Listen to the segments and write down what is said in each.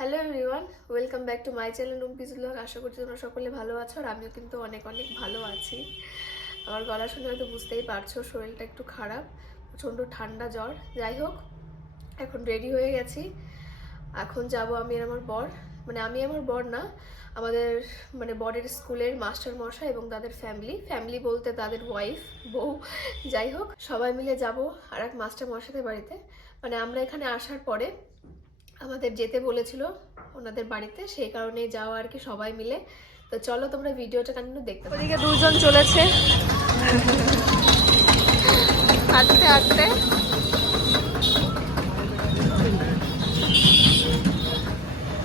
Hello everyone welcome back to my channel Rumpi's blog আশা করছি তোমরা সকলে ভালো আছো আর আমিও কিন্তু অনেক অনেক ভালো আছি। আমার গলা শুনে হয়তো বুঝতেই পারছ, শরীরটা একটু খারাপ, প্রচণ্ড ঠান্ডা জ্বর। যাই হোক, এখন রেডি হয়ে গেছি। এখন যাব আমি আর আমার বর। মানে আমি আমার বর না, আমাদের মানে বরের স্কুলের মাস্টার মশাই এবং তাদের ফ্যামিলি ফ্যামিলি বলতে তাদের ওয়াইফ বউ। যাই হোক, সবাই মিলে যাব আর এক মাস্টার মশাইদের বাড়িতে। মানে আমরা এখানে আসার পরে আমাদের যেতে বলেছিল ওনাদের বাড়িতে সেই কারণে যাওয়া আর কি সবাই মিলে। তো চলো তোমরা ভিডিওটা কন্টিনিউ দেখতে। ওদিকে দুজন চলেছে। হাঁটতে হাঁটতে।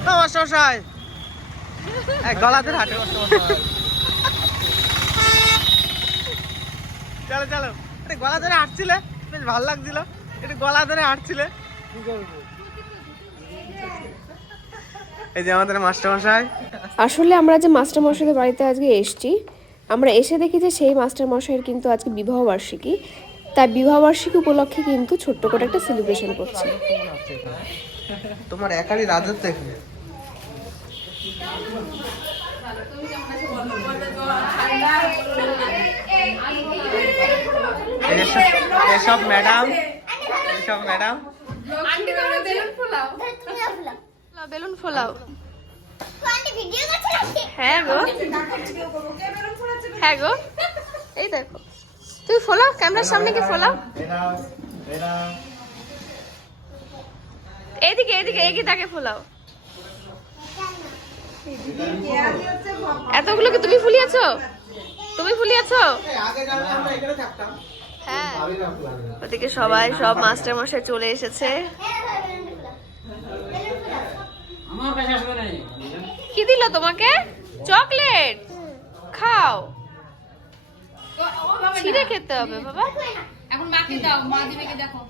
মশাই। গলাতে হাঁটে চলো চলো। গলা ধরে হাঁটছিলে? বেশ ভালো লাগছিল। একটু গলা ধরে হাঁটছিলে। এই যে আমাদের মাস্টার মশাই আসলে আমরা যে মাস্টার মশাইদের বাড়িতে আজকে এসেছি আমরা এসে দেখি যে সেই মাস্টার মশাইয়ের কিন্তু আজকে বিবাহ বার্ষিকী। তার বিবাহ বার্ষিকী উপলক্ষে কিন্তু ছোট্ট করে একটা সেলিব্রেশন করছে। তোমার একারই রাজত্ব এখানে? এসব ম্যাডাম এসব ম্যাডাম। বেলুন ফোলাও। ভিডিও করছে নাকি হ্যাঁ গো হ্যাঁ গো। এই দেখো। তুই ফোলাও ক্যামেরার সামনে কি ফোলাও। এদিকে এদিকে এগিয়ে তাকে ফোলাও। এতগুলো কি তুমি ফুলিয়েছো? তুমি ফুলিয়েছো? আগে জানলে আমরা এখানে থাকতাম হ্যাঁ। ওদিকে সবাই সব মাস্টার মশাই চলে এসেছে। কি দিল তোমাকে? চকলেট? খাও। ছিঁড়ে খেতে হবে বাবা। এখন মাকে দাও মা দিদিকে দেখো।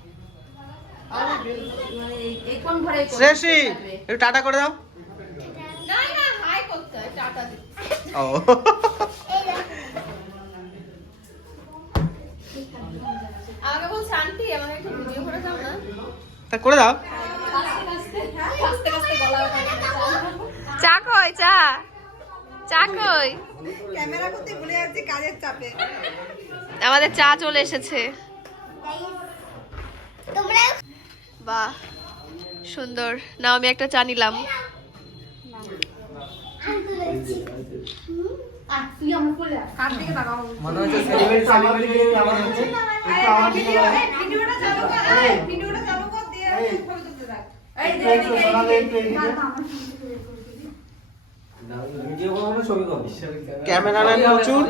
এই কোন ঘরে শ্রেষী একটু টাটা করে দাও। না না হাই করতে হয় টাটা ও। আমাকে বলছে আন্টি আমাকে একটু ভিডিও করে দাও না? তা করে দাও। চা কই চা? চা কই? ক্যামেরা করতে ভুলে যাচ্ছি কাজের চাপে। আমাদের চা চলে এসেছে। তোমরা বাহ সুন্দর। না আমি একটা চা নিলাম। মনে ভিডিওটা চালু কর ভিডিওটা চালু কর দিয়ে ক্যামেরাম্যান প্রচুর।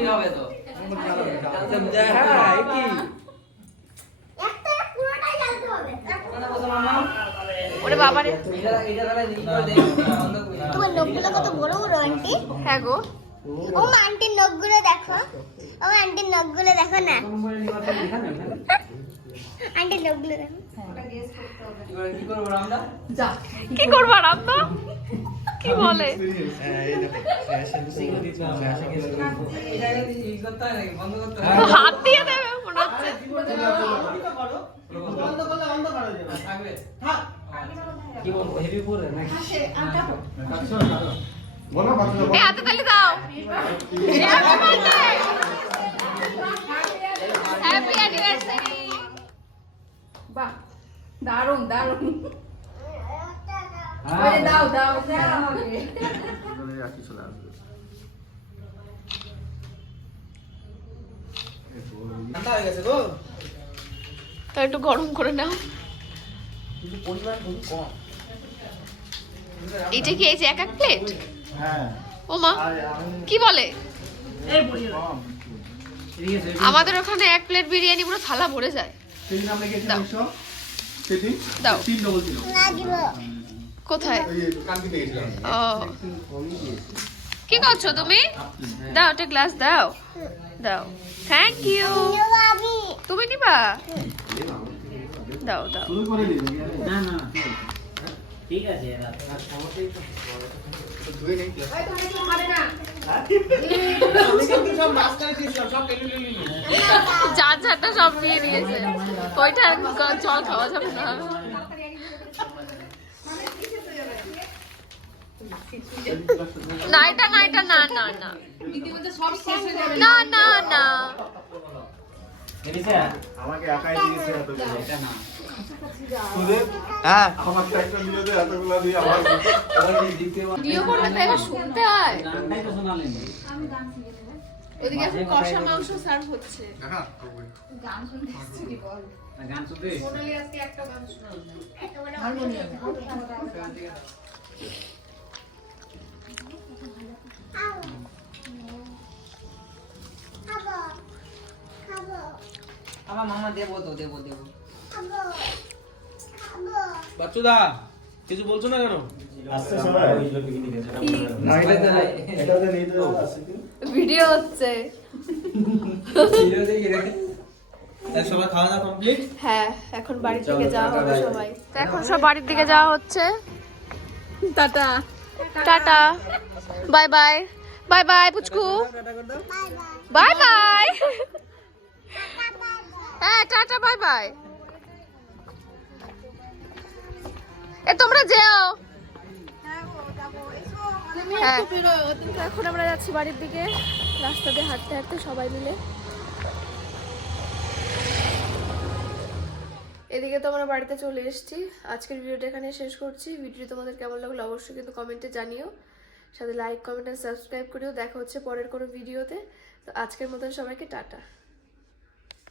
একটা পুরোটাই ওরে বাবারে তোমার নখগুলো কত বড় বড় আন্টি? হ্যাঁ গো। ও মা আন্টির নখগুলো দেখো। ও আন্টির নখগুলো দেখো না। আন্টির নখগুলো দেখো। কি করব আর আব্বা কি বলে? হাত দিয়ে দেবে মনে হচ্ছে। হাতে তালি দাও। হ্যাপি অ্যানিভার্সারি দারুণ দারুণ। দাও দাও দাও। হয়ে। গেছে একটু গরম করে নাও। এটা কি এই যে এক এক প্লেট হ্যাঁ। ও মা কি বলে? আমাদের ওখানে এক প্লেট বিরিয়ানি পুরো থালা ভরে যায়। দাও। দাও। তিন ডবল ছিল কোথায়? ও। কি করছ তুমি? দাও একটা গ্লাস দাও। দাও। থ্যাংক ইউ তুমি নিবা? দাও দাও। শুরু করে আমি কিন্তু সব নিয়ে নিয়েছে। ওইটা জল খাওয়া যাবে না। না, এটা না না না না। না না আমাকে একাই দিয়েছে না। হ্যাঁ। ভিডিও এবার শুনতে হয়। এদিকে এখন কষা মাংস সার্ভ হচ্ছে। গান শুনতে এসেছি বল গান শুনবে সোনালি আজকে একটা গান শোনাবে খাব খাব আমার মামা দেবো তো দেবো দেবো। বাচ্চুদা কিছু বলছো না কেন? ভিডিও হচ্ছে। সবাই খাওয়া দাওয়া কমপ্লিট? হ্যাঁ এখন বাড়ির দিকে যাওয়া হবে সবাই। এখন সব বাড়ির দিকে যাওয়া হচ্ছে। Tata. Tata. Bye bye. Bye bye পুচকু। Bye bye. হ্যাঁ টাটা বাই বাই। এ, তোমরা যেও। হ্যাঁ। এখন আমরা যাচ্ছি বাড়ির দিকে রাস্তা দিয়ে হাঁটতে হাঁটতে সবাই মিলে এদিকে তো আমরা বাড়িতে চলে এসেছি। আজকের ভিডিওটা এখানে শেষ করছি। ভিডিও তোমাদের কেমন লাগল অবশ্যই কিন্তু কমেন্টে জানিও। সাথে লাইক কমেন্ট আর সাবস্ক্রাইব করেও। দেখা হচ্ছে পরের কোনো ভিডিওতে তো আজকের মতন সবাইকে টাটা।